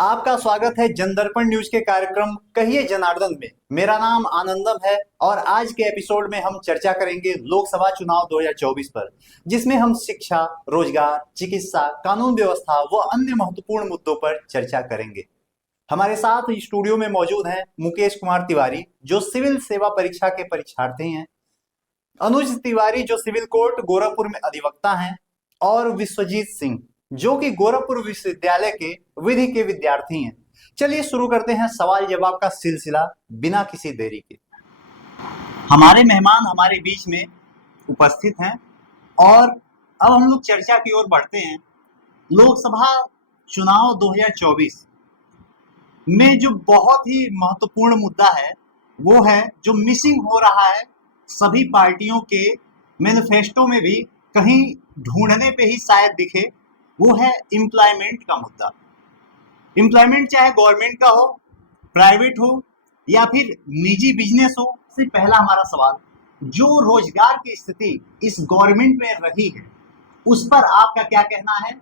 आपका स्वागत है जनदर्पण न्यूज के कार्यक्रम कहिए जनार्दन में। मेरा नाम आनंदम है और आज के एपिसोड में हम चर्चा करेंगे लोकसभा चुनाव 2024 पर, जिसमें हम शिक्षा, रोजगार, चिकित्सा, कानून व्यवस्था व अन्य महत्वपूर्ण मुद्दों पर चर्चा करेंगे। हमारे साथ स्टूडियो में मौजूद हैं मुकेश कुमार तिवारी, जो सिविल सेवा परीक्षा के परीक्षार्थी हैं, अनुज तिवारी जो सिविल कोर्ट गोरखपुर में अधिवक्ता हैं, और विश्वजीत सिंह जो कि गोरखपुर विश्वविद्यालय के विधि के विद्यार्थी हैं। चलिए शुरू करते हैं सवाल जवाब का सिलसिला बिना किसी देरी के। हमारे मेहमान हमारे बीच में उपस्थित हैं और अब हम लोग चर्चा की ओर बढ़ते हैं। लोकसभा चुनाव 2024 में जो बहुत ही महत्वपूर्ण मुद्दा है वो है जो मिसिंग हो रहा है सभी पार्टियों के मैनिफेस्टो में भी कहीं ढूंढने पे ही शायद दिखे, वो है एम्प्लॉयमेंट का मुद्दा। एम्प्लॉयमेंट चाहे गवर्नमेंट का हो, प्राइवेट हो या फिर निजी बिजनेस हो। से पहला हमारा सवाल, जो रोजगार की स्थिति इस गवर्नमेंट में रही है उस पर आपका क्या कहना है?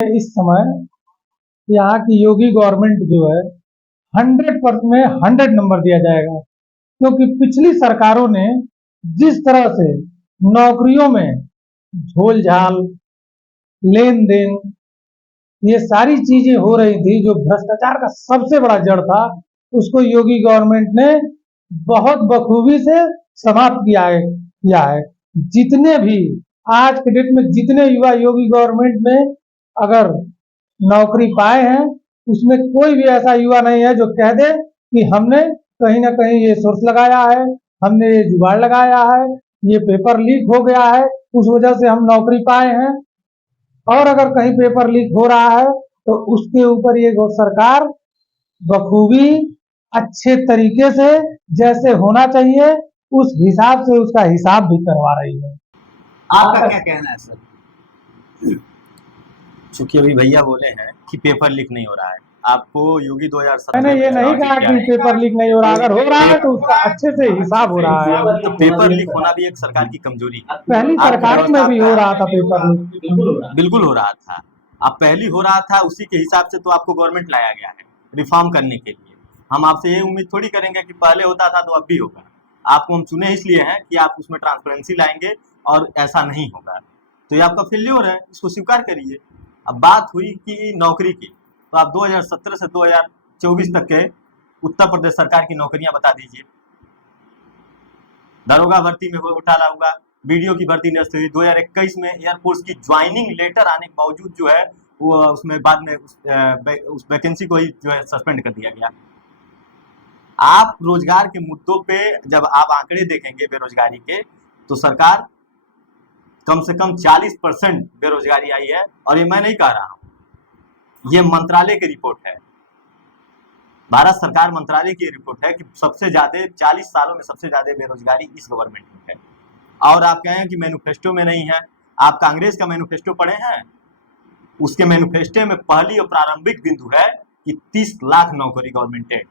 इस समय यहाँ की योगी गवर्नमेंट जो है 100% में 100 नंबर दिया जाएगा, क्योंकि पिछली सरकारों ने जिस तरह से नौकरियों में झोल झाल, लेन देन, ये सारी चीजें हो रही थी, जो भ्रष्टाचार का सबसे बड़ा जड़ था, उसको योगी गवर्नमेंट ने बहुत बखूबी से समाप्त किया है। जितने भी आज के डेट में जितने युवा योगी गवर्नमेंट में अगर नौकरी पाए हैं, उसमें कोई भी ऐसा युवा नहीं है जो कह दे कि हमने कहीं ना कहीं ये सोर्स लगाया है, हमने ये जुगाड़ लगाया है, ये पेपर लीक हो गया है, उस वजह से हम नौकरी पाए हैं। और अगर कहीं पेपर लीक हो रहा है तो उसके ऊपर ये सरकार बखूबी अच्छे तरीके से जैसे होना चाहिए उस हिसाब से उसका हिसाब भी करवा रही है। आपका क्या कहना है सर? चूंकि अभी भैया बोले हैं कि पेपर लीक नहीं हो रहा है, आपको योगी 2017 मैंने ये नहीं कहा कि पेपर लीक नहीं हो रहा, अगर हो रहा है तो उसका अच्छे से हिसाब हो रहा है। तो पेपर लीक होना भी एक सरकार की कमजोरी है। पहली सरकारों में भी हो रहा था पेपर लीक, बिल्कुल हो रहा था। अब पहली हो रहा था, उसी के हिसाब से तो आपको गवर्नमेंट लाया गया है रिफॉर्म करने के लिए। हम आपसे ये उम्मीद थोड़ी करेंगे कि पहले होता था तो अब भी होगा। आपको हम चुने इसलिए हैं कि आप उसमें ट्रांसपेरेंसी लाएंगे और ऐसा नहीं होगा, तो ये आपका फेल्योर है, इसको स्वीकार करिए। अब बात हुई कि नौकरी की, तो आप 2017 से 2024 तक के उत्तर प्रदेश सरकार की नौकरियां बता दीजिए। दरोगा भर्ती में घोटाला हुआ, बीडीओ की भर्ती निरस्त हुई, 2021 में एयरफोर्स की ज्वाइनिंग लेटर आने के बावजूद जो है वो उसमें बाद में उस वैकेंसी को ही जो है सस्पेंड कर दिया गया। आप रोजगार के मुद्दों पे जब आप आंकड़े देखेंगे बेरोजगारी के, तो सरकार कम से कम 40% बेरोजगारी आई है। और ये मैं नहीं कह रहा हूं, ये मंत्रालय की रिपोर्ट है, भारत सरकार मंत्रालय की रिपोर्ट है कि सबसे ज्यादा 40 सालों में सबसे ज्यादा बेरोजगारी इस गवर्नमेंट में है। और आप कहें कि मैनिफेस्टो में नहीं है, आप कांग्रेस का मैनिफेस्टो पढ़े हैं? उसके मैनिफेस्टो में पहली और प्रारंभिक बिंदु है कि 30 लाख नौकरी गवर्नमेंट,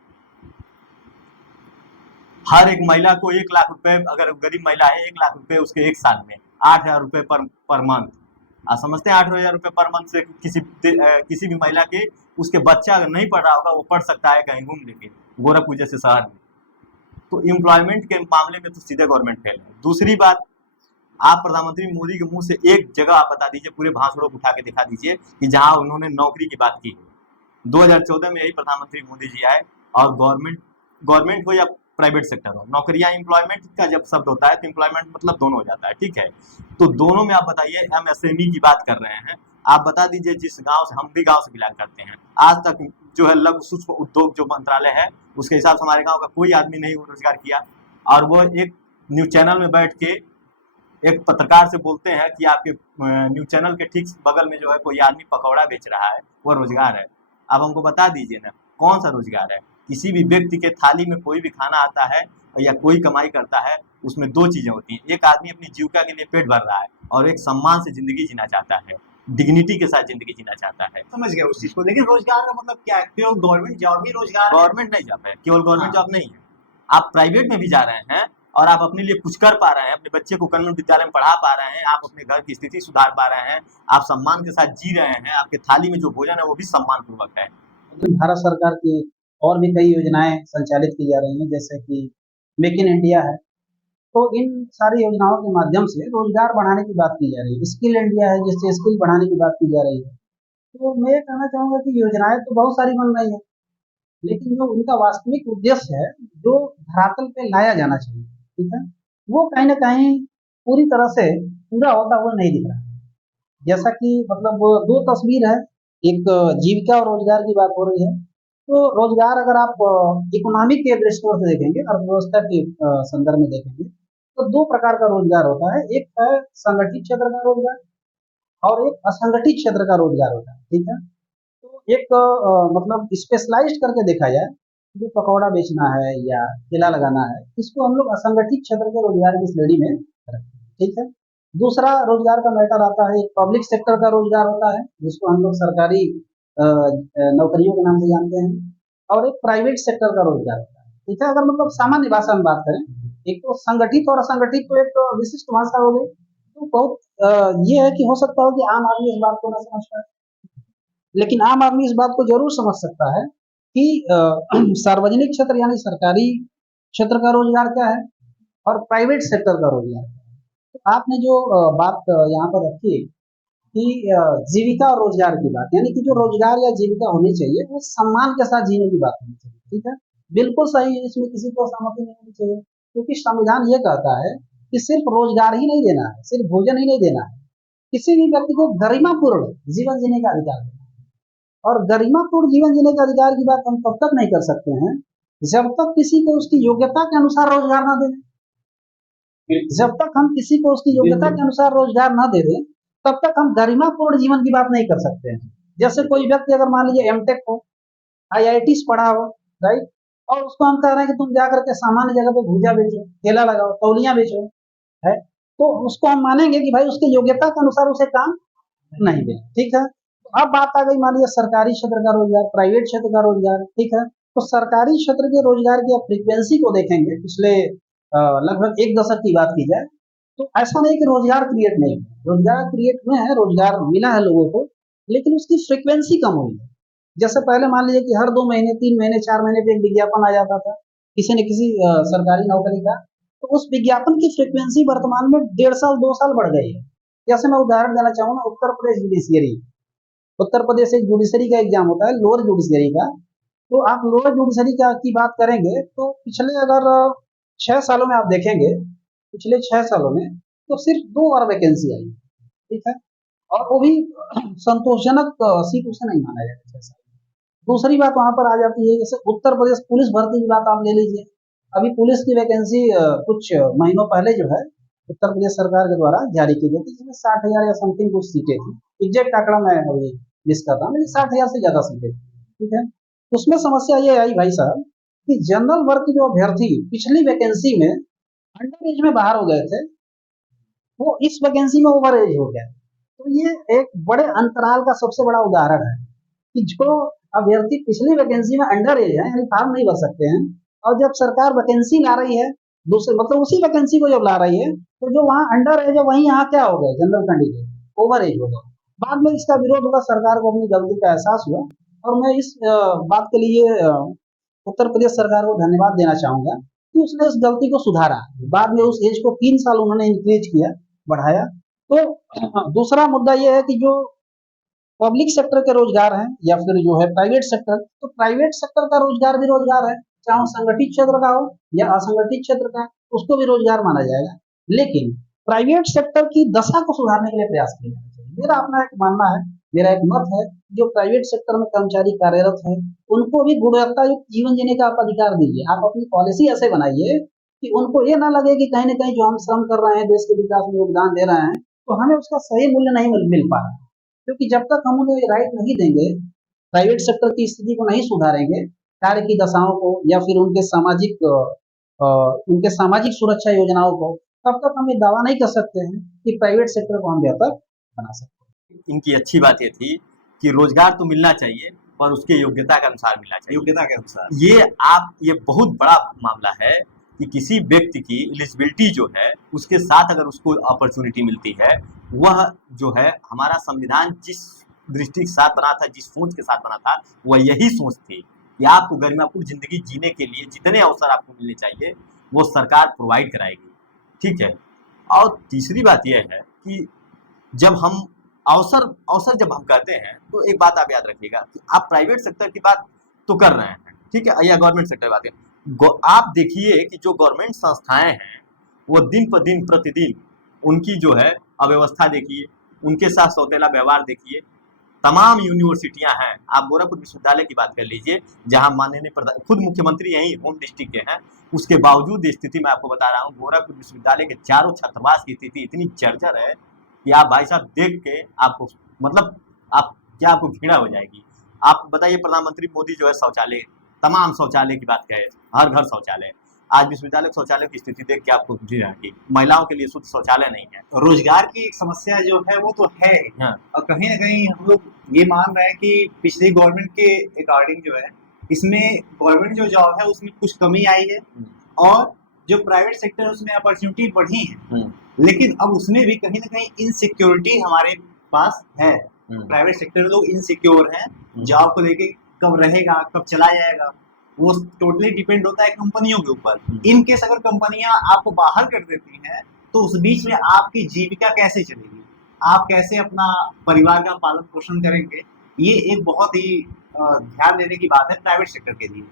हर एक महिला को 1 लाख रुपए, अगर गरीब महिला है 1 लाख रुपए उसके एक साल में, 8,000 रुपए पर मंथ। आप समझते हैं 8,000 रुपए पर मंथ से किसी भी महिला के उसके बच्चा अगर नहीं पढ़ रहा होगा वो पढ़ सकता है कहीं घूम लेके गोरखपुर जैसे शहर में। तो एम्प्लॉयमेंट के मामले में तो सीधे गवर्नमेंट फेल है। दूसरी बात, आप प्रधानमंत्री मोदी के मुंह से एक जगह आप बता दीजिए, पूरे भाषणों को उठा के दिखा दीजिए कि जहां उन्होंने नौकरी की बात की है। 2014 में यही प्रधानमंत्री मोदी जी आए और गवर्नमेंट हो या प्राइवेट सेक्टर हो, नौकरियां एम्प्लॉयमेंट का जब शब्द होता है तो एम्प्लॉयमेंट मतलब दोनों हो जाता है, ठीक है। तो दोनों में आप बताइए, एमएसएमई की बात कर रहे हैं, आप बता दीजिए जिस गांव से, हम भी गांव से बिलोंग करते हैं, आज तक जो है लघु सूक्ष्म उद्योग जो मंत्रालय है उसके हिसाब से हमारे गांव का कोई आदमी नहीं रोजगार किया। और वो एक न्यूज चैनल में बैठ के एक पत्रकार से बोलते हैं कि आपके न्यूज चैनल के ठीक बगल में जो है कोई आदमी पकौड़ा बेच रहा है, वो रोजगार है। आप हमको बता दीजिए ना, कौन सा रोजगार है? किसी भी व्यक्ति के थाली में कोई भी खाना आता है या कोई कमाई करता है, उसमें दो चीजें होती हैं, एक आदमी अपनी जीविका के लिए पेट भर रहा है और एक सम्मान से जिंदगी जीना चाहता है, डिग्निटी के साथ जिंदगी जीना चाहता है। समझ गया उस चीज को, लेकिन रोजगार का मतलब क्या है? केवल गवर्नमेंट जॉब ही रोजगार? गवर्नमेंट नहीं जॉब है, केवल गवर्नमेंट जॉब नहीं है, आप प्राइवेट में भी जा रहे हैं और आप अपने लिए कुछ कर पा रहे हैं, अपने बच्चे को कन्या विद्यालय में पढ़ा पा रहे हैं, आप अपने घर की स्थिति सुधार पा रहे हैं, आप सम्मान के साथ जी रहे हैं, आपके थाली में जो भोजन है वो भी सम्मान पूर्वक है। भारत सरकार की और भी कई योजनाएं संचालित की जा रही हैं, जैसे कि मेक इन इंडिया है। तो इन सारी योजनाओं के माध्यम से रोजगार बढ़ाने की बात की जा रही है। स्किल इंडिया है, जिससे स्किल बढ़ाने की बात की जा रही है। तो मैं ये कहना चाहूँगा कि योजनाएं तो बहुत सारी बन रही हैं, लेकिन जो उनका वास्तविक उद्देश्य है, जो धरातल पे लाया जाना चाहिए, ठीक है, वो कहीं न कहीं पूरी तरह से पूरा होता हुआ नहीं दिख रहा है। जैसा कि मतलब 2 तस्वीर है, एक जीविका और रोजगार की बात हो रही है। तो रोजगार अगर आप इकोनॉमिक के दृष्टिकोण से देखेंगे, अर्थव्यवस्था के संदर्भ में देखेंगे, तो 2 प्रकार का रोजगार होता है। एक है संगठित क्षेत्र का रोजगार और एक असंगठित क्षेत्र का रोजगार होता है, ठीक है। तो एक मतलब स्पेशलाइज्ड करके देखा जाए, जो पकौड़ा बेचना है या ठेला लगाना है, इसको हम लोग असंगठित क्षेत्र के रोजगार की श्रेणी में रखते हैं, ठीक है। दूसरा रोजगार का मैटर आता है, एक पब्लिक सेक्टर का रोजगार होता है, जिसको हम लोग सरकारी नौकरियों के नाम से जानते हैं, और एक प्राइवेट सेक्टर का रोजगार होता है, ठीक है। अगर मतलब सामान्य भाषा में बात करें, एक तो संगठित और असंगठित तो एक विशिष्ट भाषा हो गई। तो बहुत ये है कि हो सकता हो कि आम आदमी इस बात को ना समझ पाए, लेकिन आम आदमी इस बात को जरूर समझ सकता है कि सार्वजनिक क्षेत्र यानी सरकारी क्षेत्र का रोजगार क्या है और प्राइवेट सेक्टर का रोजगार क्या है। तो आपने जो बात यहाँ पर रखी है कि जीविका और रोजगार की बात, यानी कि जो रोजगार या जीविका होनी चाहिए वो सम्मान के साथ जीने की बात होनी चाहिए, ठीक है। बिल्कुल सही है, इसमें किसी को सहमति नहीं होनी चाहिए, क्योंकि संविधान ये कहता है कि सिर्फ रोजगार ही नहीं देना है, सिर्फ भोजन ही नहीं देना है, किसी भी व्यक्ति को गरिमापूर्ण जीवन जीने का अधिकार है। और गरिमापूर्ण जीवन जीने के अधिकार की बात हम तब तक नहीं कर सकते हैं जब तक किसी को उसकी योग्यता के अनुसार रोजगार ना दे। जब तक हम किसी को उसकी योग्यता के अनुसार रोजगार ना दे दें, तब तक हम गरिमापूर्ण जीवन की बात नहीं कर सकते हैं। जैसे कोई व्यक्ति अगर मान लीजिए एमटेक हो, आईआईटीज पढ़ा हो, राइट, और उसको हम कह रहे हैं कि तुम जाकर के सामान्य जगह पे भूजा बेचो, ठेला लगाओ, तौलियां बेचो, है, तो उसको हम मानेंगे कि भाई उसकी योग्यता के अनुसार उसे काम नहीं दे, ठीक है। तो अब बात आ गई मान लीजिए सरकारी क्षेत्र का रोजगार, प्राइवेट क्षेत्र का रोजगार, ठीक है। तो सरकारी क्षेत्र के रोजगार की फ्रीक्वेंसी को देखेंगे, पिछले लगभग 1 दशक की बात की जाए, तो ऐसा नहीं कि रोजगार क्रिएट नहीं हुआ, रोजगार क्रिएट हुए हैं, रोजगार मिला है लोगों को, लेकिन उसकी फ्रीक्वेंसी कम हुई है। जैसे पहले मान लीजिए कि हर 2 महीने, 3 महीने, 4 महीने पे एक विज्ञापन आ जाता था किसी न किसी सरकारी नौकरी का, तो उस विज्ञापन की फ्रीक्वेंसी वर्तमान में 1.5 साल 2 साल बढ़ गई है। जैसे मैं उदाहरण देना चाहूंगा, उत्तर प्रदेश जुडिशियरी, उत्तर प्रदेश एक जुडिशरी का एग्जाम होता है, लोअर जुडिशरी का। तो आप लोअर जुडिशरी का की बात करेंगे तो पिछले अगर 6 सालों में आप देखेंगे, पिछले 6 सालों में तो सिर्फ 2 बार वैकेंसी आई, ठीक है, और वो भी संतोषजनक सीट उसे नहीं माना जाता 6 साल। दूसरी बात वहां पर आ जाती है, जैसे उत्तर प्रदेश पुलिस भर्ती की बात आप ले लीजिए। अभी पुलिस की वैकेंसी कुछ महीनों पहले जो है उत्तर प्रदेश सरकार के द्वारा जारी की गई थी, जिसमें 60,000 या समथिंग कुछ सीटें थी। एग्जैक्ट आंकड़ा मैं अभी मिस कर रहा हूँ, लेकिन 60,000 से ज्यादा सीटें थी, ठीक है। उसमें समस्या ये आई भाई साहब कि जनरल वर्ग के जो अभ्यर्थी पिछली वैकेंसी में अंडर एज में बाहर हो गए थे, वो इस वैकेंसी में ओवर एज हो गया। तो ये एक बड़े अंतराल का सबसे बड़ा उदाहरण है कि जो अभ्यर्थी पिछली वैकेंसी में अंडर एज है, यानी फॉर्म नहीं भर सकते हैं, और जब सरकार वैकेंसी ला रही है दूसरे, मतलब उसी वैकेंसी को जब ला रही है, तो जो वहाँ अंडर एज है वहीं यहाँ क्या हो गए, जनरल कैंडिडेट ओवर एज हो गए। बाद में इसका विरोध हुआ, सरकार को अपनी गलती का एहसास हुआ, और मैं इस बात के लिए उत्तर प्रदेश सरकार को धन्यवाद देना चाहूंगा कि उसने इस गलती को सुधारा। बाद में उस एज को 3 साल उन्होंने इंक्रीज किया, बढ़ाया। तो दूसरा मुद्दा यह है कि जो पब्लिक सेक्टर के रोजगार हैं या फिर जो है प्राइवेट सेक्टर, तो प्राइवेट सेक्टर का रोजगार भी रोजगार है, चाहे वो संगठित क्षेत्र का हो या असंगठित क्षेत्र का, उसको भी रोजगार माना जाएगा। लेकिन प्राइवेट सेक्टर की दशा को सुधारने के लिए प्रयास किया जाना चाहिए। मेरा अपना एक मानना है, मेरा एक मत है, जो प्राइवेट सेक्टर में कर्मचारी कार्यरत है उनको भी गुणवत्ता युक्त जीवन जीने का आप अधिकार दीजिए। आप अपनी पॉलिसी ऐसे बनाइए कि उनको ये ना लगे कि कहीं ना कहीं जो हम श्रम कर रहे हैं, देश के विकास में योगदान दे रहे हैं, तो हमें उसका सही मूल्य नहीं मिल पा रहा है। क्योंकि जब तक हम उन्हें राइट नहीं देंगे, प्राइवेट सेक्टर की स्थिति को नहीं सुधारेंगे, कार्य की दशाओं को या फिर उनके सामाजिक सुरक्षा योजनाओं को, तब तक हम ये दावा नहीं कर सकते हैं कि प्राइवेट सेक्टर को हम बेहतर बना सकते हैं। इनकी अच्छी बात ये थी कि रोजगार तो मिलना चाहिए, पर उसके योग्यता के अनुसार मिलना चाहिए। योग्यता के अनुसार ये बहुत बड़ा मामला है कि किसी व्यक्ति की एलिजिबिलिटी जो है उसके साथ अगर उसको अपॉर्चुनिटी मिलती है, वह जो है हमारा संविधान जिस दृष्टि के साथ बना था, जिस सोच के साथ बना था, वह यही सोच थी कि आपको गरिमापूर्ण जिंदगी जीने के लिए जितने अवसर आपको मिलने चाहिए वो सरकार प्रोवाइड कराएगी, ठीक है। और तीसरी बात यह है कि जब हम अवसर अवसर जब हम कहते हैं तो एक बात आप याद रखिएगा कि आप प्राइवेट सेक्टर की बात तो कर रहे हैं, ठीक है, या गवर्नमेंट सेक्टर की बात करें। आप देखिए कि जो गवर्नमेंट संस्थाएं हैं वो दिन पर दिन प्रतिदिन उनकी जो है अव्यवस्था देखिए, उनके साथ सौतेला व्यवहार देखिए। तमाम यूनिवर्सिटियां हैं, आप गोरखपुर विश्वविद्यालय की बात कर लीजिए जहां माननीय खुद मुख्यमंत्री यहीं होम डिस्ट्रिक्ट के हैं, उसके बावजूद स्थिति मैं आपको बता रहा हूँ, गोरखपुर विश्वविद्यालय के चारों छात्रावास की स्थिति इतनी जर्जर है कि आप भाई साहब देख के आपको मतलब आप क्या आपको घृणा हो जाएगी। आप बताइए, प्रधानमंत्री मोदी जो है शौचालय, तमाम शौचालय की बात करें, हर घर शौचालय, आज विश्वविद्यालय शौचालय की स्थिति देख के आपको घृणा की, महिलाओं के लिए शुद्ध शौचालय नहीं है। रोजगार की एक समस्या जो है वो तो है, हाँ। और कहीं ना कहीं हम लोग ये मान रहे हैं कि पिछली गवर्नमेंट के अकॉर्डिंग जो है इसमें गवर्नमेंट जो जॉब है उसमें कुछ कमी आई है, और जो प्राइवेट सेक्टर है उसमें अपॉर्चुनिटी बढ़ी है, लेकिन अब उसमें भी कहीं ना कहीं इनसिक्योरिटी हमारे पास है। प्राइवेट सेक्टर में लोग इनसिक्योर हैं, जॉब को लेके कब रहेगा कब चला जाएगा वो टोटली डिपेंड होता है कंपनियों के ऊपर। इन केस अगर कंपनियां आपको बाहर कर देती हैं तो उस बीच में आपकी जीविका कैसे चलेगी, आप कैसे अपना परिवार का पालन पोषण करेंगे, ये एक बहुत ही ध्यान देने की बात है प्राइवेट सेक्टर के लिए।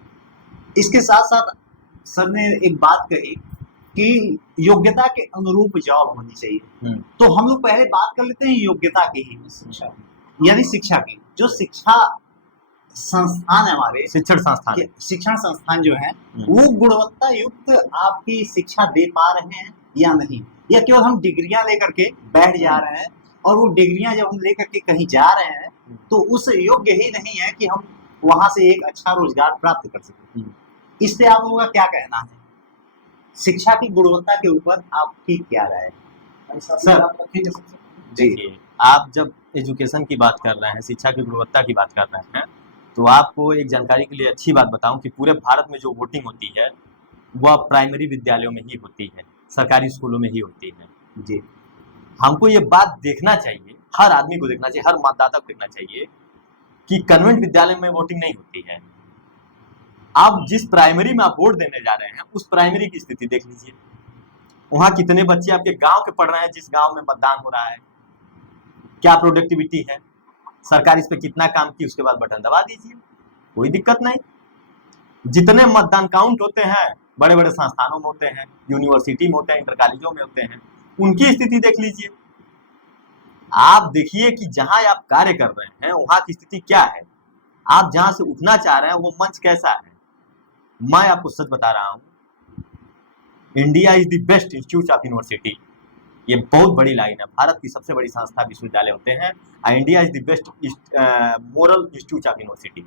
इसके साथ साथ सर ने एक बात कही कि योग्यता के अनुरूप जॉब होनी चाहिए, तो हम लोग पहले बात कर लेते हैं योग्यता की ही, शिक्षा यानी शिक्षा की। जो शिक्षा संस्थान है हमारे शिक्षण संस्थान जो है वो गुणवत्ता युक्त आपकी शिक्षा दे पा रहे हैं या नहीं, या केवल हम डिग्रियां लेकर के बैठ जा रहे हैं, और वो डिग्रियां जब हम लेकर के कहीं जा रहे हैं तो उस योग्य ही नहीं है कि हम वहां से एक अच्छा रोजगार प्राप्त कर सकें। इस पे आप लोगों का क्या कहना है? शिक्षा की गुणवत्ता के ऊपर आपकी क्या राय है सर? देखिए, आप जब एजुकेशन की बात कर रहे हैं, शिक्षा की गुणवत्ता की बात कर रहे हैं, तो आपको एक जानकारी के लिए अच्छी बात बताऊं कि पूरे भारत में जो वोटिंग होती है वह प्राइमरी विद्यालयों में ही होती है, सरकारी स्कूलों में ही होती है। जी, हमको ये बात देखना चाहिए, हर आदमी को देखना चाहिए, हर मतदाता को देखना चाहिए कि कन्वेंट विद्यालय में वोटिंग नहीं होती है। आप जिस प्राइमरी में आप वोट देने जा रहे हैं उस प्राइमरी की स्थिति देख लीजिए, वहां कितने बच्चे आपके गांव के पढ़ रहे हैं, जिस गांव में मतदान हो रहा है, क्या प्रोडक्टिविटी है, सरकार इस पे कितना काम की, उसके बाद बटन दबा दीजिए, कोई दिक्कत नहीं। जितने मतदान काउंट होते हैं बड़े बड़े संस्थानों में होते हैं, यूनिवर्सिटी में होते हैं, इंटर कॉलेजों में होते हैं, उनकी स्थिति देख लीजिए। आप देखिए कि जहां आप कार्य कर रहे हैं वहां की स्थिति क्या है, आप जहां से उठना चाह रहे हैं वो मंच कैसा है। मैं आपको सच बता रहा हूं, India is the best institute of university, ये बहुत बड़ी लाइन है। भारत की सबसे बड़ी संस्था विश्वविद्यालय होते हैं, India is the best moral institute of university,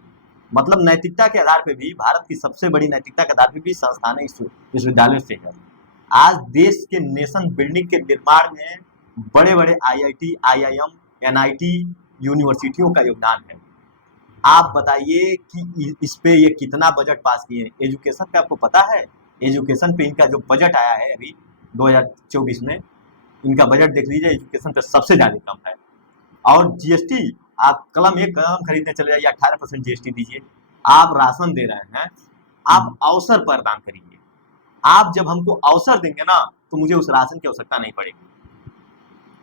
मतलब नैतिकता के आधार पे भी भारत की सबसे बड़ी नैतिकता के आधार पे भी संस्थान विश्वविद्यालय से है। आज देश के नेशन बिल्डिंग के निर्माण में बड़े बड़े IIT, IIM, NIT यूनिवर्सिटियों का योगदान है। आप बताइए कि इस पे ये कितना बजट पास किए। एजुकेशन पे आपको पता है, एजुकेशन पे इनका जो बजट आया है अभी 2024 में, इनका बजट देख लीजिए, एजुकेशन पे सबसे ज्यादा कम है। और GST, आप कलम एक कलम खरीदने चले जाइए 18% GST दीजिए। आप राशन दे रहे हैं, आप अवसर प्रदान करिए। आप जब हमको अवसर देंगे ना तो मुझे उस राशन की आवश्यकता नहीं पड़ेगी।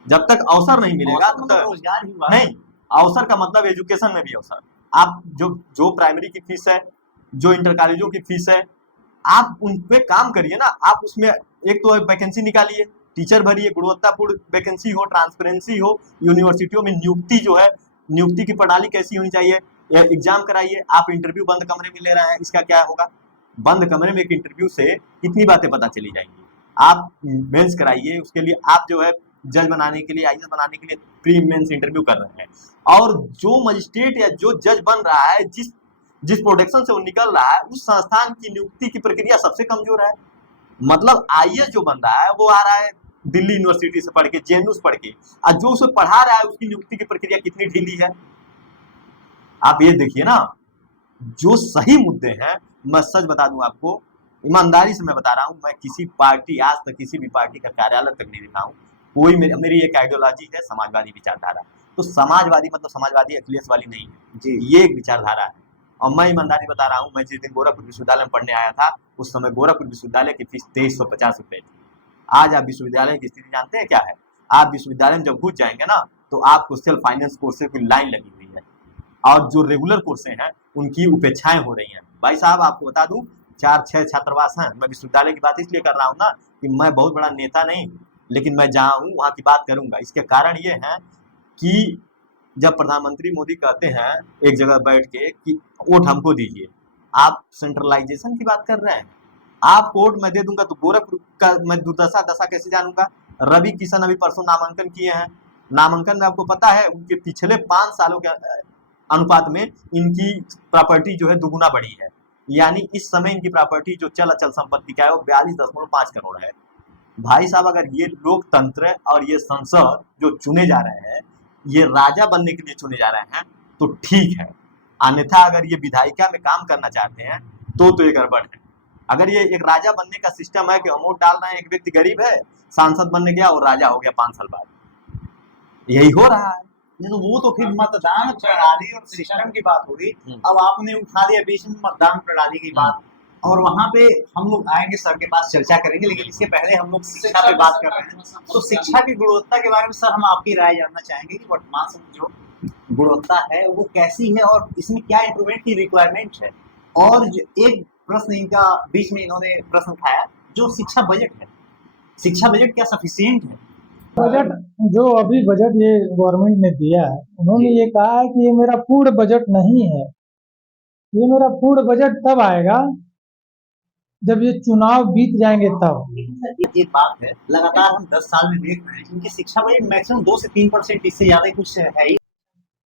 जब तक अवसर नहीं मिलेगा तब तक रोजगार ही हुआ नहीं। अवसर का मतलब एजुकेशन में भी अवसर। आप जो प्राइमरी की फीस है, जो इंटर कॉलेजों की फीस है, आप उन पे काम करिए ना। आप उसमें एक तो वैकेंसी निकालिए, टीचर भरिए, गुणवत्तापूर्ण वैकेंसी हो, ट्रांसपेरेंसी हो, यूनिवर्सिटियों में नियुक्ति जो है, नियुक्ति की प्रणाली कैसी होनी चाहिए, एग्जाम कराइए। आप इंटरव्यू बंद कमरे में ले रहे हैं, इसका क्या होगा? बंद कमरे में एक इंटरव्यू से कितनी बातें पता चली जाएंगी। आप मेंस कराइए, उसके लिए आप जो है जज बनाने के लिए, IAS बनाने के लिए प्री मेंस इंटरव्यू कर रहे हैं। और जो मजिस्ट्रेट या जो जज बन रहा है, जिस प्रोडक्शन से वो निकल रहा है, उस संस्थान की नियुक्ति की प्रक्रिया सबसे कमजोर है। मतलब IAS जो बन रहा है वो आ रहा है दिल्ली यूनिवर्सिटी से पढ़ के, JNU से पढ़ के, और जो उसे पढ़ा रहा है उसकी नियुक्ति की प्रक्रिया कितनी ढीली है। आप ये देखिए ना, जो सही मुद्दे हैं, मैं सच बता दूं आपको, ईमानदारी से मैं बता रहा हूं, मैं किसी पार्टी, आज तक किसी भी पार्टी का कार्यालय तक नहीं देखा हूं। कोई मेरी एक आइडियोलॉजी है समाजवादी विचारधारा, तो समाजवादी मतलब समाजवादी अखिलेश वाली नहीं है जी ये एक विचारधारा है। और मैं ईमानदारी बता रहा हूँ, मैं जिस दिन गोरखपुर विश्वविद्यालय में पढ़ने आया था उस समय गोरखपुर विश्वविद्यालय की फीस 2350 रुपए थी। आज आप विश्वविद्यालय की स्थिति जानते हैं क्या है? आप विश्वविद्यालय में जब घुस जाएंगे ना तो आपको सेल्फ फाइनेंस कोर्सेज की लाइन लगी हुई है और जो रेगुलर कोर्सेज हैं उनकी उपेक्षाएं हो रही हैं। भाई साहब आपको बता दूं 4-6 छात्रावास हैं। मैं विश्वविद्यालय की बात इसलिए कर रहा हूँ ना कि मैं बहुत बड़ा नेता नहीं हूँ, लेकिन मैं जहाँ हूँ वहाँ की बात करूंगा। इसके कारण ये है कि जब प्रधानमंत्री मोदी कहते हैं एक जगह बैठ के कि वोट हमको दीजिए, आप सेंट्रलाइजेशन की बात कर रहे हैं। आपको वोट मैं दे दूंगा तो गोरखपुर का मैं दुर्दशा दशा कैसे जानूंगा? रवि किशन अभी परसों नामांकन किए हैं। नामांकन में आपको पता है उनके पिछले 5 सालों के अनुपात में इनकी प्रॉपर्टी जो है दुगुना बढ़ी है। यानी इस समय इनकी प्रॉपर्टी जो चल अचल संपत्ति का है वो 42.5 करोड़ है। भाई साहब अगर ये लोकतंत्र और ये संसद जो चुने जा रहे हैं ये राजा बनने के लिए चुने जा रहे हैं तो ठीक है, अन्यथा अगर ये विधायिका में काम करना चाहते हैं तो ये गड़बड़ है। अगर ये एक राजा बनने का सिस्टम है कि हम वोट डाल रहे हैं, एक व्यक्ति गरीब है सांसद बनने गया और राजा हो गया 5 साल बाद, यही हो रहा है। नहीं तो वो तो फिर मतदान प्रणाली और सिस्टम की बात होगी। अब आपने उठा दिया बीच में मतदान प्रणाली की बात, और वहां पे हम लोग आएंगे सर के पास चर्चा करेंगे, लेकिन इसके पहले हम लोग शिक्षा पे बात कर रहे हैं। तो शिक्षा की गुणवत्ता के बारे में सर हम आपकी राय जानना चाहेंगे कि वर्तमान समय जो गुणवत्ता है वो कैसी है और इसमें क्या इम्प्रूवमेंट की रिक्वायरमेंट है। और एक प्रश्न इनका बीच में इन्होंने प्रश्न उठाया जो शिक्षा बजट है, शिक्षा बजट क्या सफिशिएंट है? बजट जो अभी बजट ये गवर्नमेंट ने दिया है, उन्होंने ये कहा है कि ये मेरा पूर्ण बजट नहीं है। ये मेरा पूर्ण बजट तब आएगा जब ये चुनाव बीत जाएंगे तब। एक बात है, लगातार हम 10 साल में देख रहे हैं इनकी शिक्षा बजट मैक्सिमम 2 से 3%, इससे ज्यादा कुछ है ही।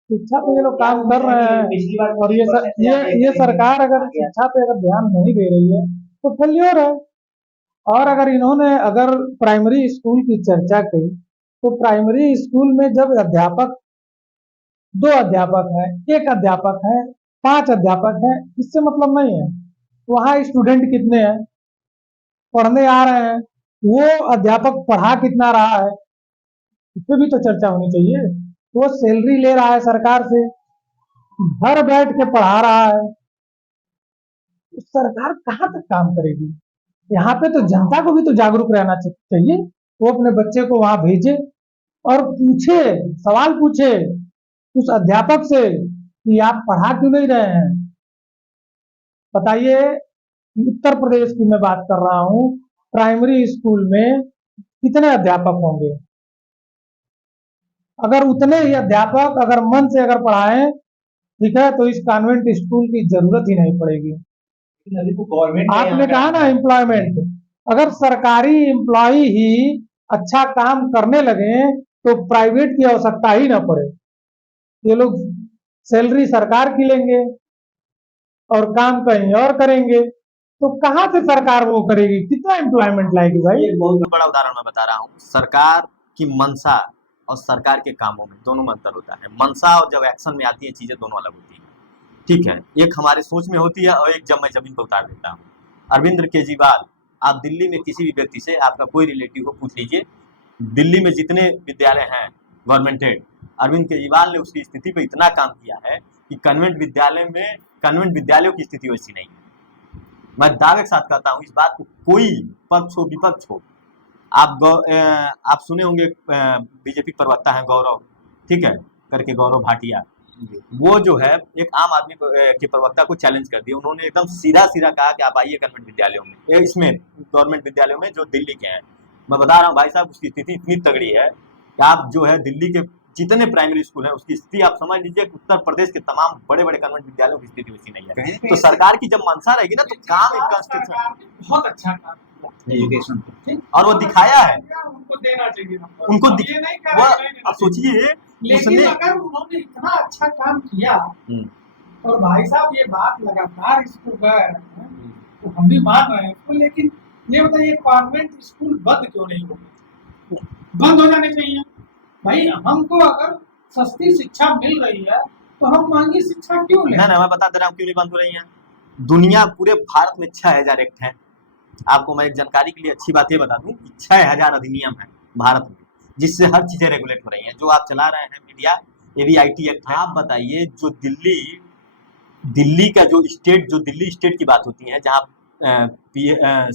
शिक्षा पे ये लोग काम कर रहे हैं और ये सरकार अगर शिक्षा पे अगर ध्यान नहीं दे रही है तो फेल्योर है। और अगर प्राइमरी स्कूल की चर्चा की तो प्राइमरी स्कूल में जब अध्यापक 2 अध्यापक है, 1 अध्यापक है, 5 अध्यापक है, इससे मतलब नहीं है। वहाँ स्टूडेंट कितने हैं पढ़ने आ रहे हैं, वो अध्यापक पढ़ा कितना रहा है, इस पे भी तो चर्चा होनी चाहिए। वो सैलरी ले रहा है सरकार से, घर बैठ के पढ़ा रहा है, तो सरकार कहाँ तक काम करेगी? यहाँ पे तो जनता को भी तो जागरूक रहना चाहिए। वो अपने बच्चे को वहां भेजे और पूछे, सवाल पूछे उस अध्यापक से कि आप पढ़ा क्यों नहीं रहे हैं। बताइए, उत्तर प्रदेश की मैं बात कर रहा हूँ, प्राइमरी स्कूल में कितने अध्यापक होंगे? अगर उतने ही अध्यापक अगर मन से अगर पढ़ाएं, ठीक है, तो इस कॉन्वेंट स्कूल की जरूरत ही नहीं पड़ेगी। आपने कहा ना एम्प्लॉयमेंट, अगर सरकारी एम्प्लॉय ही अच्छा काम करने लगे तो प्राइवेट की आवश्यकता ही ना पड़े। ये लोग सैलरी सरकार की लेंगे और काम कहीं और करेंगे, तो कहाँ से सरकार वो करेगी? कितना एम्प्लॉयमेंट लाएगी भाई? एक बहुत बड़ा उदाहरण मैं बता रहा हूँ। सरकार की मंशा और सरकार के कामों में दोनों में अंतर होता है। मंशा और जब एक्शन में आती है चीजें दोनों अलग होती है, ठीक है। एक हमारे सोच में होती है और एक जब मैं जमीन पर उतार देता हूँ। अरविंद केजरीवाल, आप दिल्ली में किसी भी व्यक्ति से आपका कोई रिलेटिव को पूछ लीजिए, दिल्ली में जितने विद्यालय हैं गवर्नमेंटेड, अरविंद केजरीवाल ने उसकी स्थिति पर इतना काम किया है कि कन्वेंट विद्यालयों की स्थिति वैसी नहीं है। मैं दावे के साथ कहता हूँ इस बात को, कोई पक्ष हो विपक्ष हो। आप सुने होंगे बीजेपी प्रवक्ता है गौरव, ठीक है, करके गौरव भाटिया, वो जो है एक आम आदमी के प्रवक्ता को चैलेंज कर दिया। उन्होंने एकदम सीधा कहा कि आप आइए कन्वेंट विद्यालयों में, इसमें गवर्नमेंट विद्यालयों में जो दिल्ली के हैं। मैं बता रहा हूँ भाई साहब, उसकी स्थिति इतनी तगड़ी है कि आप जो है दिल्ली के जितने प्राइमरी स्कूल हैं उसकी स्थिति आप समझ लीजिए कि उत्तर प्रदेश के तमाम बड़े बड़े कन्वेंट विद्यालयों की स्थिति वैसी नहीं है। तो सरकार की जब मंशा रहेगी ना तो काम एक बहुत अच्छा काम एजुकेशन और वो दिखाया है, उनको देना चाहिए। उनको ये नहीं कर वो रहे हैं, अब सोचिए, लेकिन अगर उन्होंने इतना अच्छा काम किया और भाई साहब ये बात लगातार इसको कह रहे हैं तो हम भी मान रहे हैं इसको, लेकिन ये बताइए कॉन्वेंट स्कूल बंद क्यों नहीं होंगे? बंद हो जाने चाहिए भाई। हमको अगर सस्ती शिक्षा मिल रही है तो हम महंगी शिक्षा क्यों लें? मैं बता दे रहा हूँ क्यों नहीं बंद हो रही है। दुनिया पूरे भारत में 6000 एक्ट है। आपको मैं एक जानकारी के लिए अच्छी बात ये बता दूं कि 6000 अधिनियम है भारत में, जिससे हर चीजें रेगुलेट हो रही हैं। जो आप चला रहे हैं मीडिया, AVIT एक्ट है। आप बताइए, जो दिल्ली का जो दिल्ली स्टेट की बात होती है, जहाँ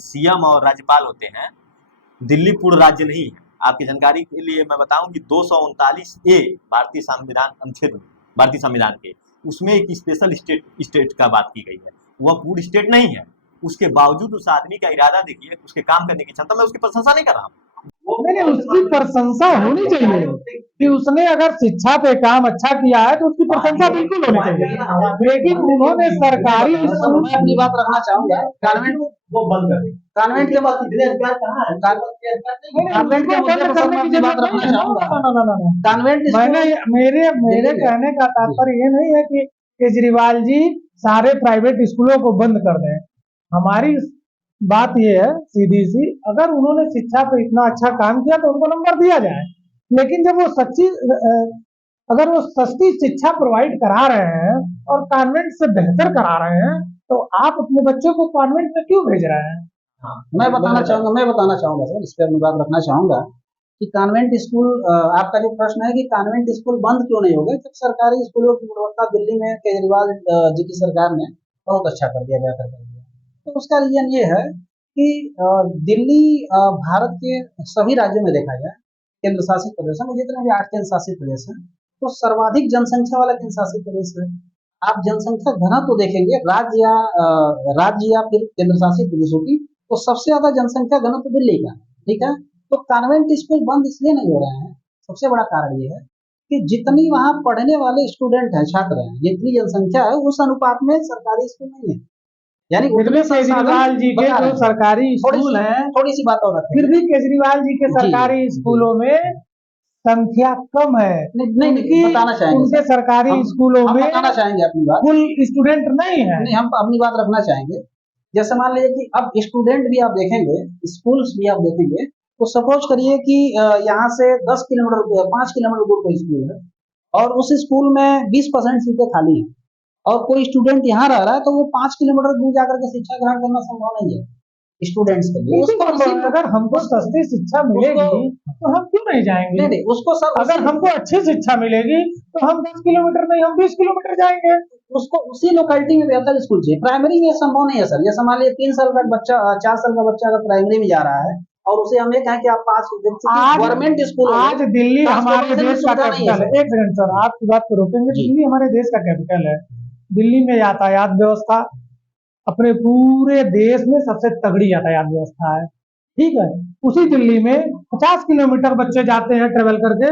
CM और राज्यपाल होते हैं, दिल्ली पूर्ण राज्य नहीं है। आपकी जानकारी के लिए मैं बताऊं कि 239A भारतीय संविधान के, उसमें एक स्पेशल स्टेट का बात की गई है। वह पूर्ण स्टेट नहीं है, उसके बावजूद उस आदमी का इरादा देखिए, उसके काम करने की क्षमता। मैं उसकी प्रशंसा नहीं कर रहा हूँ। नहीं नहीं, उसकी प्रशंसा होनी चाहिए कि उसने अगर शिक्षा पे काम अच्छा किया है तो उसकी प्रशंसा बिल्कुल होनी चाहिए, लेकिन उन्होंने सरकारी स्कूल मैं अपनी बात रखना चाहूंगा। कॉन्वेंट वो बंद कर दें। कॉन्वेंट के बाद कितने अधिकार कहाँ है? कॉन्वेंट के मुद्दे पर सर मैं अपनी बात रखना चाहूंगा। कॉन्वेंट मैंने मेरे कहने का तात्पर्य ये नहीं है कि केजरीवाल जी सारे प्राइवेट स्कूलों को बंद कर दें। हमारी बात ये है सीधी सी, अगर उन्होंने शिक्षा पे इतना अच्छा काम किया तो उनको नंबर दिया जाए, लेकिन जब वो अगर वो सस्ती शिक्षा प्रोवाइड करा रहे हैं और कॉन्वेंट से बेहतर करा रहे हैं, तो आप अपने बच्चों को कॉन्वेंट में क्यों भेज रहे हैं? मैं बताना चाहूंगा सर, इस पर अपनी बात रखना चाहूंगा कि कॉन्वेंट स्कूल, आपका जो प्रश्न है कि कॉन्वेंट स्कूल बंद क्यों नहीं हो गए, जब सरकारी स्कूलों की गुणवत्ता दिल्ली में केजरीवाल जी की सरकार ने बहुत अच्छा कर दिया, बेहतर कर दिया। तो उसका रीजन ये है कि दिल्ली भारत के सभी राज्यों में देखा जाए, केंद्र शासित प्रदेशों में जितने भी 8 केंद्र शासित प्रदेश हैं, तो सर्वाधिक जनसंख्या वाला केंद्र शासित प्रदेश है। आप जनसंख्या घनत्व देखेंगे राज्य या फिर केंद्र शासित प्रदेशों की, तो सबसे ज्यादा जनसंख्या घनत्व दिल्ली का, ठीक है। तो कॉन्वेंट स्कूल बंद इसलिए नहीं हो रहे हैं, सबसे बड़ा कारण ये है कि जितनी वहां पढ़ने वाले स्टूडेंट हैं, छात्र हैं, जितनी जनसंख्या है उस अनुपात में सरकारी स्कूल नहीं है। यानी फिर भी केजरीवाल जी के जो सरकारी स्कूल हैं, थोड़ी सी बात और फिर भी केजरीवाल जी के सरकारी स्कूलों में संख्या कम है। नहीं बताना चाहेंगे, उनके सरकारी स्कूलों में बताना चाहेंगे अपनी बात, कुल स्टूडेंट नहीं है। नहीं, हम अपनी बात रखना चाहेंगे। जैसे मान लीजिए कि अब स्टूडेंट भी आप देखेंगे, स्कूल्स भी आप देखेंगे, तो सपोज करिए कि यहाँ से 10 किलोमीटर 5 किलोमीटर दूर कोई स्कूल है और उस स्कूल में 20% सीटें खाली हैं और कोई स्टूडेंट यहाँ रह रहा है, तो वो 5 किलोमीटर दूर जाकर के शिक्षा ग्रहण करना संभव नहीं है स्टूडेंट्स के लिए। उसको अगर हमको सस्ती शिक्षा मिलेगी तो हम क्यों नहीं जाएंगे? नहीं, उसको सर, अगर हमको अच्छी शिक्षा मिलेगी तो हम 10 किलोमीटर नहीं, हम 20 किलोमीटर जाएंगे। उसको उसी लोकेलिटी में बेहतर स्कूल चाहिए। प्राइमरी में संभव नहीं है सर। जैसे मान लीजिए 3 साल का बच्चा, 4 साल का बच्चा अगर प्राइमरी में जा रहा है और उसे हम ये कहें कि आप पास गवर्नमेंट स्कूल, आज दिल्ली हमारे देश का कैपिटल है। एक सेकंड सर, आपकी बात को रोकेंगे। दिल्ली हमारे देश का कैपिटल है। दिल्ली में यातायात व्यवस्था अपने पूरे देश में सबसे तगड़ी यातायात व्यवस्था है, ठीक है। उसी दिल्ली में 50 किलोमीटर बच्चे जाते हैं ट्रेवल करके।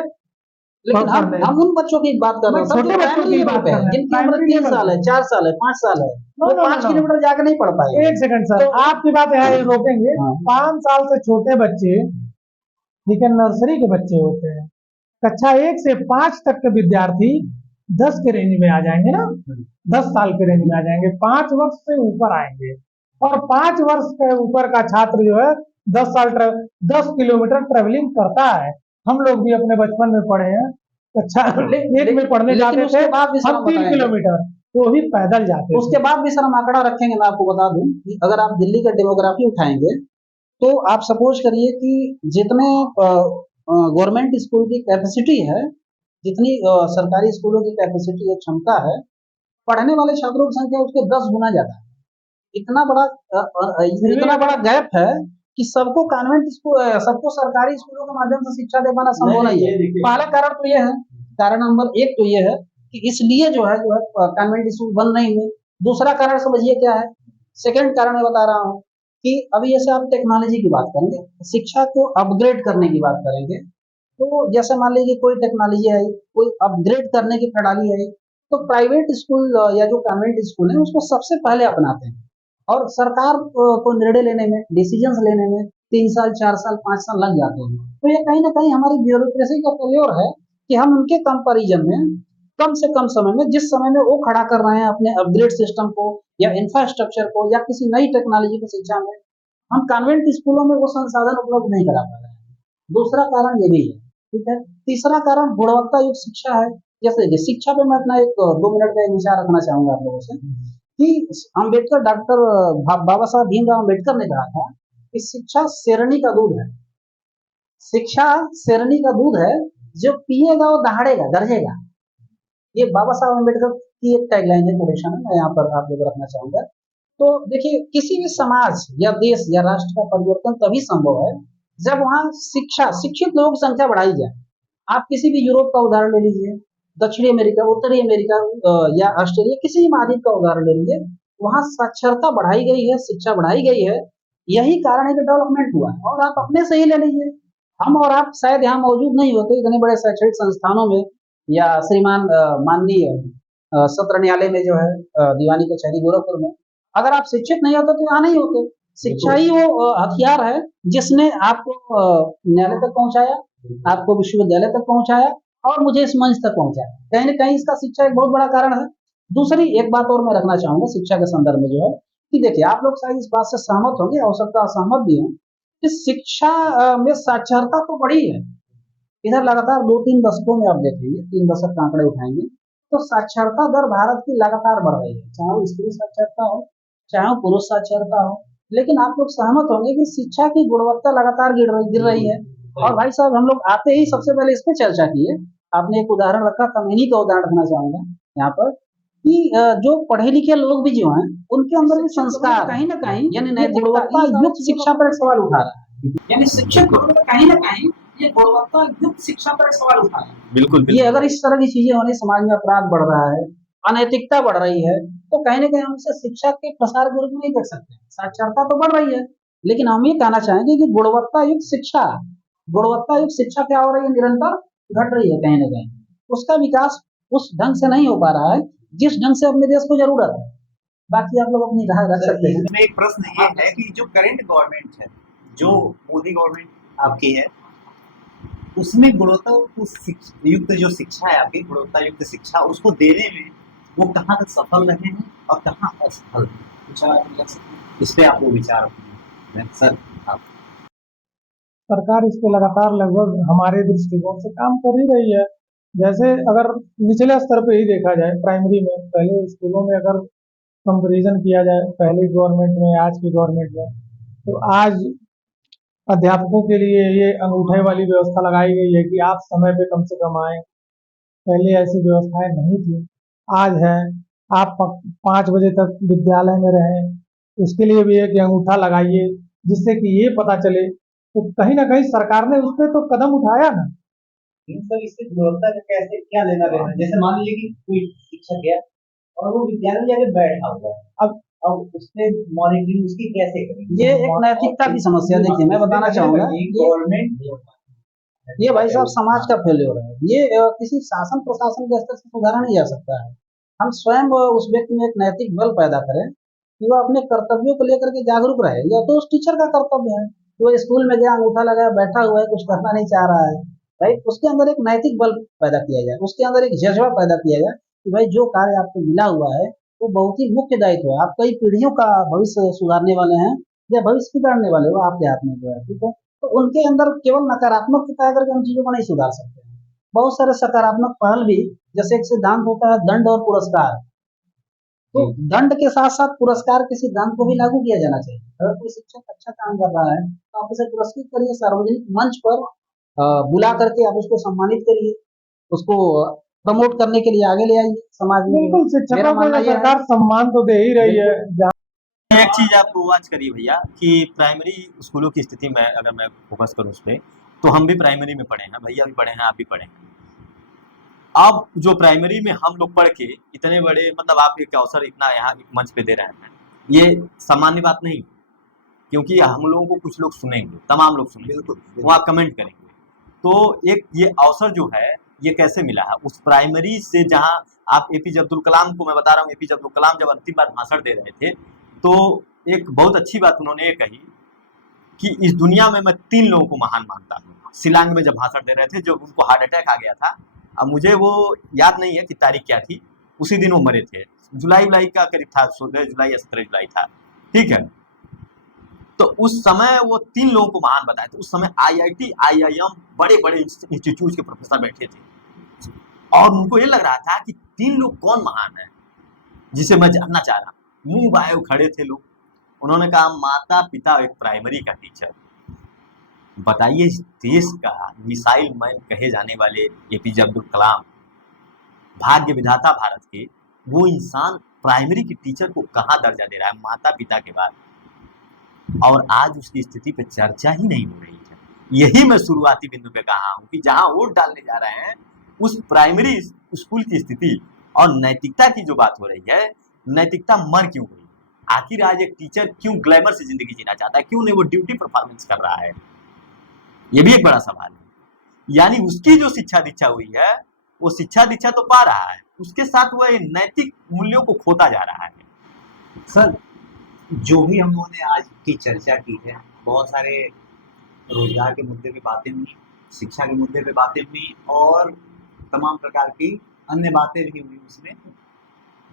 लेकिन हम उन बच्चों की बात कर रहे हैं, छोटे बच्चों की बात कर रहे हैं, जिनकी उम्र 3 साल है, 4 साल है, 5 साल है, वो 5 किलोमीटर जाकर नहीं पढ़ पाए। एक सेकंड सर, आपकी बात यहाँ रोकेंगे। 5 साल से छोटे बच्चे, ठीक है, नर्सरी के बच्चे होते हैं, कक्षा 1 से 5 तक के विद्यार्थी 10 के रेंज में आ जाएंगे ना, 10 साल के रेंज में आ जाएंगे। 5 वर्ष से ऊपर आएंगे और 5 वर्ष के ऊपर का छात्र जो है 10 किलोमीटर ट्रेवलिंग करता है। हम लोग भी अपने बचपन में पढ़े हैं, कक्षा 1 में पढ़ने जाते थे हम 3 किलोमीटर, वो भी पैदल जाते। उसके बाद भी सर हम आंकड़ा रखेंगे। मैं आपको बता दूं कि अगर आप दिल्ली का डेमोग्राफी उठाएंगे तो आप सपोज करिए कि जितने गवर्नमेंट स्कूल की कैपेसिटी है, जितनी सरकारी स्कूलों की कैपेसिटी है, क्षमता है, पढ़ने वाले छात्रों की संख्या उसके 10 गुना ज्यादा है। इतना बड़ा गैप है कि सबको कॉन्वेंट स्कूल, सबको सरकारी स्कूलों के माध्यम से शिक्षा दे पाना संभव नहीं है। पहला कारण तो ये है, कारण नंबर 1 तो ये है कि इसलिए जो है कॉन्वेंट स्कूल बंद नहीं हुए। दूसरा कारण समझिए क्या है, सेकंड कारण मैं बता रहा हूँ कि अभी जैसे आप टेक्नोलॉजी की बात करेंगे, शिक्षा को अपग्रेड करने की बात करेंगे, तो जैसे मान लीजिए कोई टेक्नोलॉजी आई, कोई अपग्रेड करने की प्रणाली आई, तो प्राइवेट स्कूल या जो कॉन्वेंट स्कूल है उसको सबसे पहले अपनाते हैं और सरकार को निर्णय लेने में, डिसीजंस लेने में 3 साल, 4 साल, 5 साल लग जाते हैं। तो ये कहीं ना कहीं हमारी ब्यूरोक्रेसी का फेल्योर है कि हम उनके कंपैरिजन में कम से कम समय में, जिस समय में वो खड़ा कर रहे हैं अपने अपग्रेड सिस्टम को या इंफ्रास्ट्रक्चर को या किसी नई टेक्नोलॉजी की शिक्षा में, हम कॉन्वेंट स्कूलों में वो संसाधन उपलब्ध नहीं करा पा रहे हैं। दूसरा कारण ये भी है, ठीक है। तीसरा कारण गुणवत्ता युक्त शिक्षा है। जैसे शिक्षा पे मैं अपना 2 मिनट का विचार रखना चाहूंगा आप लोगों से कि अम्बेडकर, डॉक्टर बाबा साहब भीमराव अम्बेडकर ने कहा था कि शिक्षा शेरनी का दूध है। शिक्षा शेरनी का दूध है, जो पिएगा वो दहाड़ेगा, गरजेगा। ये बाबा साहब अम्बेडकर की एक टैगलाइन है, कोटेशन है, मैं यहाँ पर आप लोग रखना चाहूंगा। तो देखिए, किसी भी समाज या देश या राष्ट्र का परिवर्तन तभी संभव है जब वहाँ शिक्षित लोगों की संख्या बढ़ाई जाए। आप किसी भी यूरोप का उदाहरण ले लीजिए, दक्षिणी अमेरिका, उत्तरी अमेरिका या ऑस्ट्रेलिया, किसी भी महाद्वीप का उदाहरण ले लीजिए, वहाँ साक्षरता बढ़ाई गई है, शिक्षा बढ़ाई गई है। यही कारण है कि डेवलपमेंट हुआ है। और आप अपने से ही ले लीजिए, हम और आप शायद यहाँ मौजूद नहीं होते इतने बड़े शैक्षणिक संस्थानों में, या श्रीमान माननीय सत्र न्यायालय में जो है, दीवानी कचहरी गोरखपुर में, अगर आप शिक्षित नहीं होते तो यहाँ नहीं होते। शिक्षा ही वो हथियार है जिसने आपको न्यायालय तक पहुंचाया, आपको विश्वविद्यालय तक पहुंचाया, और मुझे इस मंच तक पहुंचाया। कहीं न कहीं इसका शिक्षा एक बहुत बड़ा कारण है। दूसरी एक बात और मैं रखना चाहूंगा शिक्षा के संदर्भ में, जो है कि देखिए, आप लोग शायद इस बात से सहमत होंगे, हो सकता है असहमत भी हों, कि शिक्षा में साक्षरता तो बढ़ी है। इधर लगातार 2-3 दशकों में आप देखेंगे, 3 दशक का आंकड़े उठाएंगे, तो साक्षरता दर भारत की लगातार बढ़ रही है, चाहे वो स्त्री साक्षरता हो, चाहे वो पुरुष साक्षरता हो। लेकिन आप लोग सहमत होंगे कि शिक्षा की गुणवत्ता लगातार गिर रही है। और भाई साहब, हम लोग आते ही सबसे पहले इस पे चर्चा की है। आपने एक उदाहरण रखा था, मैं इन्हीं का उदाहरण रखना चाहूंगा यहाँ पर, कि जो पढ़े लिखे लोग भी जो हैं, उनके अंदर भी संस्कार कहीं न कहीं, यानी गुणवत्ता युक्त शिक्षा पर एक सवाल उठा रहा है। यानी शिक्षक लोग कहीं न कहीं ये गुणवत्ता युक्त शिक्षा पर एक सवाल उठा रहा है। बिल्कुल ये अगर इस तरह की चीजें होने, समाज में अपराध बढ़ रहा है, अनैतिकता बढ़ रही है, तो कहीं न कहीं हम इसे शिक्षा के प्रसार के रूप में नहीं देख सकते। साक्षरता तो बढ़ रही है, लेकिन हम ये कहना चाहेंगे कि गुणवत्ता युक्त शिक्षा क्या हो रही है, निरंतर घट रही है कहीं न कहीं। उसका विकास उस ढंग से नहीं हो पा रहा है जिस ढंग से अपने देश को जरूरत है। बाकी आप लोग अपनी राय रख सकते हैं। इसमें एक प्रश्न ये है कि जो करंट गवर्नमेंट है, जो मोदी गवर्नमेंट आपकी है, उसमें गुणवत्ता युक्त जो शिक्षा है आपकी, गुणवत्ता युक्त शिक्षा उसको देने में वो कहाँ तक सफल रहे हैं और कहाँ असफल हैं? इस पे आपको विचार सर। आप सरकार इस पे लगातार लगभग हमारे दृष्टिकोण से काम कर ही रही है। जैसे अगर निचले स्तर पे ही देखा जाए, प्राइमरी में, पहले स्कूलों में अगर कंपैरिजन किया जाए पहले गवर्नमेंट में आज की गवर्नमेंट में, तो आज अध्यापकों के लिए ये अंगूठे वाली व्यवस्था लगाई गई है कि आप समय पे कम से कम आए। पहले ऐसी व्यवस्थाएं नहीं थी, आज है। आप 5 बजे तक विद्यालय में रहें, उसके लिए भी एक अंगूठा लगाइए, जिससे कि ये पता चले। तो कहीं ना कहीं सरकार ने उस पर तो कदम उठाया ना। सर, इससे गुणवत्ता का कैसे क्या लेना देना? जैसे मान लीजिए कि कोई शिक्षक है और वो विद्यालय में जाके बैठा हुआ है, अब उसने मॉनिटरिंग उसकी कैसे करेंगे? ये एक नैतिकता की समस्या। देखिए, मैं बताना चाहूंगा, गवर्नमेंट, ये भाई साहब समाज का फेल्योर है। ये किसी शासन प्रशासन के स्तर से सुधारा नहीं जा सकता है। हम स्वयं उस व्यक्ति में एक नैतिक बल पैदा करें कि वो अपने कर्तव्यों को लेकर के जागरूक रहे। या तो उस टीचर का कर्तव्य है कि वो स्कूल में गया, अंगूठा लगाया, बैठा हुआ है, कुछ करना नहीं चाह रहा है, राइट, उसके अंदर एक नैतिक बल पैदा किया जाए, उसके अंदर एक जज्बा पैदा किया जाए कि भाई जो कार्य आपको मिला हुआ है वो बहुत ही मुख्य दायित्व है। आप कई पीढ़ियों का भविष्य सुधारने वाले हैं या भविष्य बिगाड़ने वाले हो, आपके हाथ में जो है, ठीक है। तो उनके अंदर केवल नकारात्मक बताया करके हम चीजों को नहीं सुधार सकते हैं। बहुत सारे सकारात्मक पहल भी, जैसे एक सिद्धांत होता है दंड और पुरस्कार, तो दंड के साथ साथ पुरस्कार के सिद्धांत को भी लागू किया जाना चाहिए। अगर कोई शिक्षक अच्छा काम कर रहा है तो आप उसे पुरस्कृत करिए, सार्वजनिक मंच पर बुला करके आप उसको सम्मानित करिए, उसको प्रमोट करने के लिए आगे ले आइए समाज में। बिल्कुल, शिक्षकों को सरकार सम्मान तो दे ही रही है। एक चीज आप वॉच करिए भैया कि प्राइमरी स्कूलों की स्थिति में अगर मैं फोकस करूं उस पर, तो हम भी प्राइमरी में पढ़े हैं, भैया भी पढ़े हैं, आप भी पढ़े हैं। अब जो प्राइमरी में हम लोग पढ़ के इतने बड़े, मतलब आप एक अवसर इतना यहाँ एक मंच पे दे रहे हैं, ये सामान्य बात नहीं, क्योंकि हम लोगों को कुछ लोग सुनेंगे, तमाम लोग सुनेंगे, वहाँ कमेंट करेंगे। तो एक ये अवसर जो है ये कैसे मिला है उस प्राइमरी से, जहाँ आप एपीजे अब्दुल कलाम को, मैं बता रहा हूँ, एपीजे अब्दुल कलाम जब अंतिम बार भाषण दे रहे थे तो एक बहुत अच्छी बात उन्होंने ये कही कि इस दुनिया में मैं 3 लोगों को महान मानता हूँ। शिलांग में जब भाषण दे रहे थे, जो उनको हार्ट अटैक आ गया था, अब मुझे वो याद नहीं है कि तारीख क्या थी, उसी दिन वो मरे थे, जुलाई का करीब था, 16 जुलाई या 17 जुलाई था, ठीक है। तो उस समय वो 3 लोगों को महान बताए थे। उस समय IIT IIM बड़े बड़े इंस्टीट्यूट के प्रोफेसर बैठे थे और उनको ये लग रहा था कि 3 लोग कौन महान है जिसे मैं जानना चाह रहा। मुंह बाए खड़े थे लोग। उन्होंने कहा माता पिता एक प्राइमरी का टीचर। बताइए, इस देश का मिसाइल मैन कहे जाने वाले एपीजे अब्दुल कलाम भाग्य विधाता भारत के वो इंसान प्राइमरी की टीचर को कहाँ दर्जा दे रहा है, माता पिता के बाद, और आज उसकी स्थिति पे चर्चा ही नहीं हो रही है। यही मैं शुरुआती बिंदु पे कहा हूँ कि जहां वोट डालने जा रहे हैं उस प्राइमरी स्कूल की स्थिति और नैतिकता की जो बात हो रही है, नैतिकता मर क्यों गई? आखिर आज एक टीचर क्यों ग्लैमर से जिंदगी जीना चाहता है, क्यों नहीं वो ड्यूटी परफॉर्मेंस कर रहा है? ये भी एक बड़ा सवाल है। यानी उसकी जो शिक्षा दीक्षा हुई है वो शिक्षा दीक्षा तो पा रहा है, उसके साथ वह नैतिक मूल्यों को खोता जा रहा है। सर, जो भी हम लोगों ने आज की चर्चा की है, बहुत सारे रोजगार के मुद्दे पे बातें हुई, शिक्षा के मुद्दे पे बातें हुई और तमाम प्रकार की अन्य बातें भी हुई उसमें।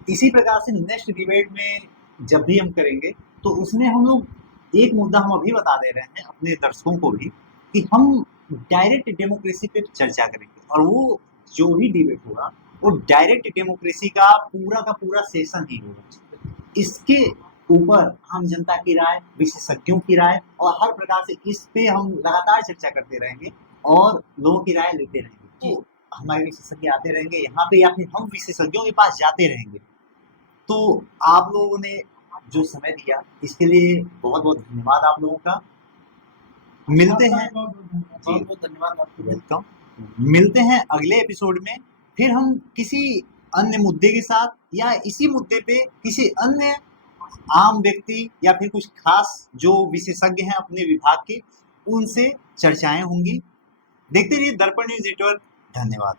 इसी प्रकार से नेक्स्ट डिबेट में जब भी हम करेंगे तो उसमें हम लोग एक मुद्दा हम अभी बता दे रहे हैं अपने दर्शकों को भी कि हम डायरेक्ट डेमोक्रेसी पे चर्चा करेंगे, और वो जो भी डिबेट होगा वो डायरेक्ट डेमोक्रेसी का पूरा सेशन ही होगा। इसके ऊपर आम जनता की राय, विशेषज्ञों की राय और हर प्रकार से इस पे हम लगातार चर्चा करते रहेंगे और लोगों की राय लेते रहेंगे। तो हमारे विशेषज्ञ आते रहेंगे यहाँ पे या फिर हम विशेषज्ञों के पास जाते रहेंगे। तो आप लोगों ने जो समय दिया इसके लिए बहुत बहुत धन्यवाद आप लोगों का। मिलते हैं, बहुत बहुत धन्यवाद आपको। वेलकम। मिलते हैं अगले एपिसोड में, फिर हम किसी अन्य मुद्दे के साथ या इसी मुद्दे पे किसी अन्य आम व्यक्ति या फिर कुछ खास जो विशेषज्ञ हैं अपने विभाग के, उनसे चर्चाएं होंगी। देखते रहिए दर्पण न्यूज नेटवर्क। धन्यवाद।